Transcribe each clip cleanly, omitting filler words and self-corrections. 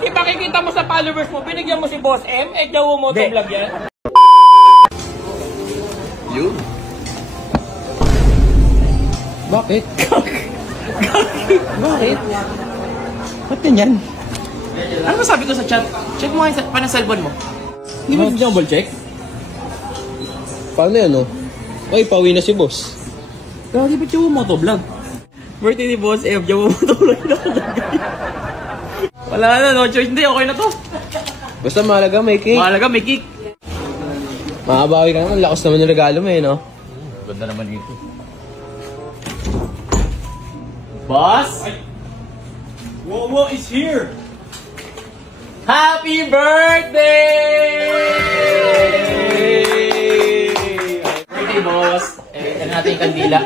ipakikita mo sa followers mo, binigyan mo si Boss M, Jawo Motovlog yan. Yun. Bakit? Bakit? Ba't ganyan? Ano ba sabi ko sa chat? Check mo nga yung panang-cellphone mo. Hindi mo double check? Paano yan, no? Ay, pauwi na si boss. Gagi, ba't Jawo Motovlog? Birthday ni Boss M, Jawo Motovlog na ako. Wala na, no choice. Hindi, okay na to. Basta mahalaga may cake. Mahalaga, may cake. Makabawi ka naman, lakas naman yung regalo mo no? Ganda naman ito. Boss? Wowo is here! Happy birthday! Birthday, boss. Ito natin yung kandila.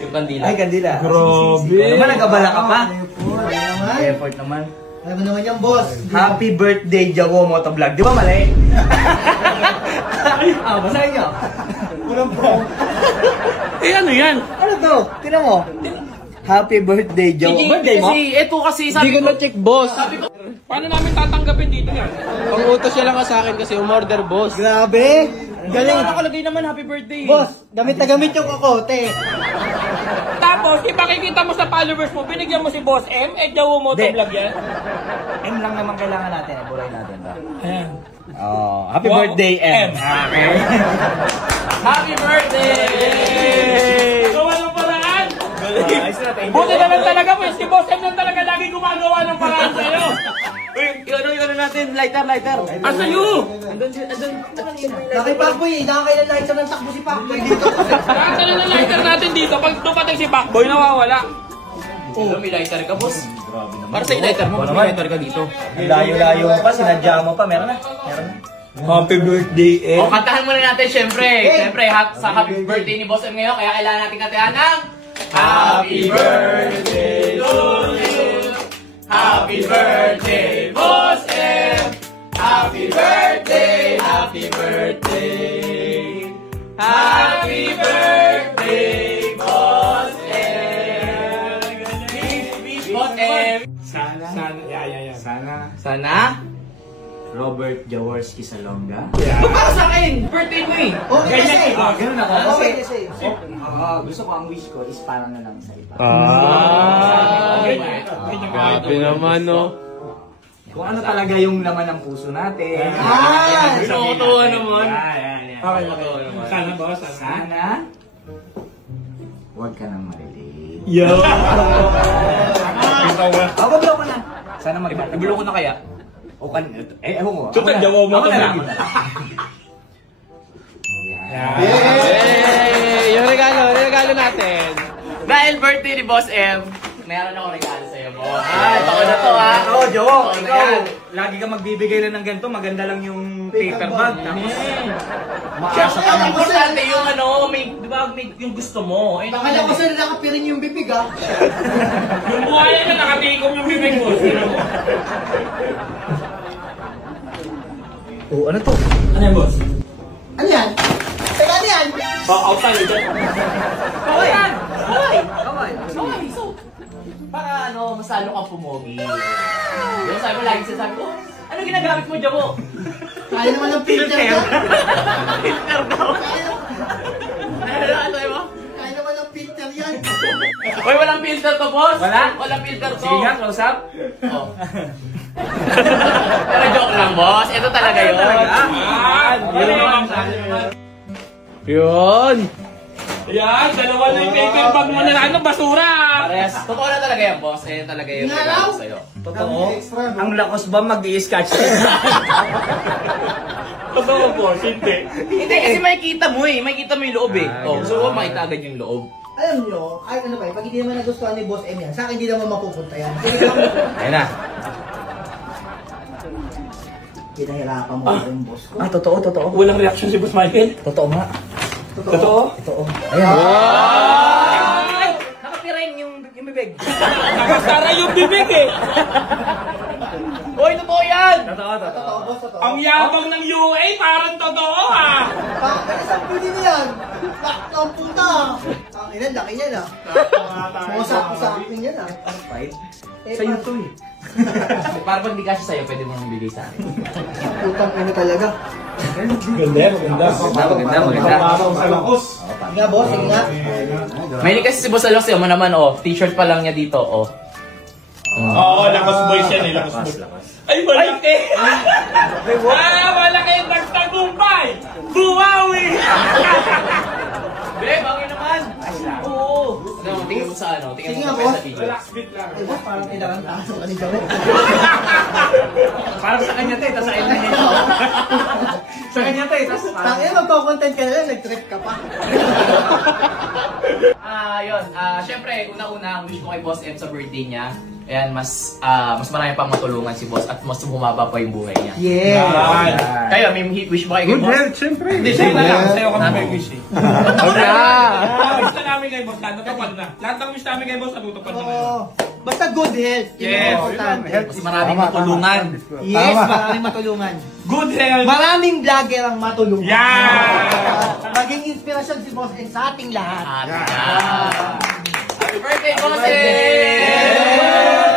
Yung kandila. Ay, kandila. Grabe! Naman, nagkabala ka pa. Effort naman. Alam mo naman yan, boss. Happy birthday, Jawo Motovlog. Di ba mali? Basahin nyo. Unang pro. Ano yan? Ano to? Tinan mo. Happy birthday, Jawo. Birthday mo? Kasi Hindi ko na-check, boss. Paano namin tatanggapin dito yan? Pang-utos siya lang sa akin kasi umorder, boss. Grabe. Galing. Nakalagay naman happy birthday. Boss, gamit na gamit yung kokote. Tapos, ipakikita mo sa followers mo, binigyan mo si Boss M, Jawo Motovlog yan. M lang naman kailangan natin. Buray natin ba? Ayan. Oh, happy birthday, M. Okay. Happy birthday! Gawa ng paraan! Buti na lang talaga po, si Boss M lang talaga lagi gumagawa ng paraan sa'yo. Ano natin? Lighter. Asa nyo? Andun. Nakay Pacboy, nakakailan lighter ng takbo si Pacboy dito. Nakakala na lighter natin dito, pag dumating si Pacboy, nawawala. May lighter ka, boss. Para sa lighter mo, may lighter ka dito. Layo-layo pa, sinadya mo pa. Meron na. Happy birthday, M. O, kantahan muna natin, syempre. Syempre, sa happy birthday ni Boss M ngayon, kaya kailangan natin kantahan ng Happy birthday to you. Happy birthday, Boss M. Happy birthday, happy birthday. Happy birthday, Boss M. Boss M. Sana Robert Jaworski Salonga. Para sa akin, birthday mo eh. Okay kasi. Ganun ako. Okay kasi. Gusto ko ang wish ko is parang na lang sa iba. Grabe naman, no? Kung ano talaga yung laman ng puso natin. Nakakatawa naman. Okay, Sana ba? sana huwag ka nang marilig. Yo! Ako blow ko na. Sana Nagulo ko na kaya. O kan ewan ko. Sukat Jawo Motovlog. Yay! Yung regalo natin. Dahil birthday ni Boss M, meron akong regalo sa'yo, boss. Ito ko na to, ha? Oo, Jawo. Ito na Ikaw, yan. lagi ka magbibigay lang ng ganito. Maganda lang yung paper bag. Tapos, Siyempre, ang importante yung di ba, yung gusto mo. Akala ko sila nakapirin yung bibig, ha? Yung buhaya na nakatikom yung bibig mo. Oh, ano to? Ano yan, boss? Ano yan? Teka, ano yan? Out tayo dyan. Okay. So, para mas lalo kang pumogi. Yung sabi mo, lagi sinasabi ko, ano ginagamit mo, Jawo? Kaya naman ng filter ka. Filter daw. Ano mo? Kaya naman ng filter yan. Uy, walang filter to, boss. Wala? Walang filter to. Sige nga, close up. Oh. Pero joke lang, boss. Ito talaga yun. Yun! Yan, dalawa na yung paper bag mo na basura. Pares. Totoo na talaga yan, boss. Ayan talaga yung regalo sa'yo. Totoo? Ang lakos ba mag-i-scotch? Totoo, boss, hindi. Hindi, kasi makikita mo eh. Makikita mo yung loob eh. Gusto ko makita agad yung loob. Alam nyo, kahit ano ba, pag hindi naman nagustuhan ni Boss M yan, sa akin hindi naman mapupunta yan. Ayan na. Pinahirapan mo yung boss ko. Totoo. Walang reaction si Boss Michael. Totoo nga. Totoo? Ayan. Ay! Nakapirain yung bibig. Nakasara yung bibig eh. Hoy, totoo yan! Totoo, boss, totoo. Ang yabang ng UA, parang totoo ha. Bakit isang pwede na yan? Bakit ang puta? Ang ina, laki niya na. Musa ko sa akin yan ah. Fight? Sa'yo to eh. Para pag di kasi sa'yo, pwede mo nang bigay sa akin. Putang ano talaga. Ganda, maganda. Parang sa lakos. Sige nga, boss. Sige nga. May kasi si Boss Alex sa'yo, naman t-shirt pa lang niya dito, Oo, lakos boys yan eh. Lakos boys. Ay, malaki! Malaki! Nagtagumpay! Bumawi! Be, bangin naman! Oo! Tingin mo sa ano? Tingin Sige mo nga, sa boss. video. Relax bit lang. Ay, boss, parang kailangan taas ang kanina mo. Parang sa kanya, te, tas sa ina niya. Sa kanya, te, tas Tangin, magko-content ka na lang, nag-trip ka pa. Yun. Syempre, una-una, ang wish ko kay Boss M sa birthday niya, ayan, mas marami pang matulungan si Boss at mas bumaba pa yung buhay niya. Yeah. Kayo, may wish mo kay Boss? siyempre. Hindi, sa'yo na lang. Sa'yo kami may wish eh. Wish na namin kay Boss, natutupad na. Lahat ng wish namin kay Boss, natutupad na ngayon. Oo. Basta good health. Yun ang Yes, importante. Mas maraming matulungan. Yes, maraming matulungan. Good health! Maraming vlogger ang matulungan. Yeah! Maging inspirasyon si Boss and sa ating lahat. Happy birthday, Boss M!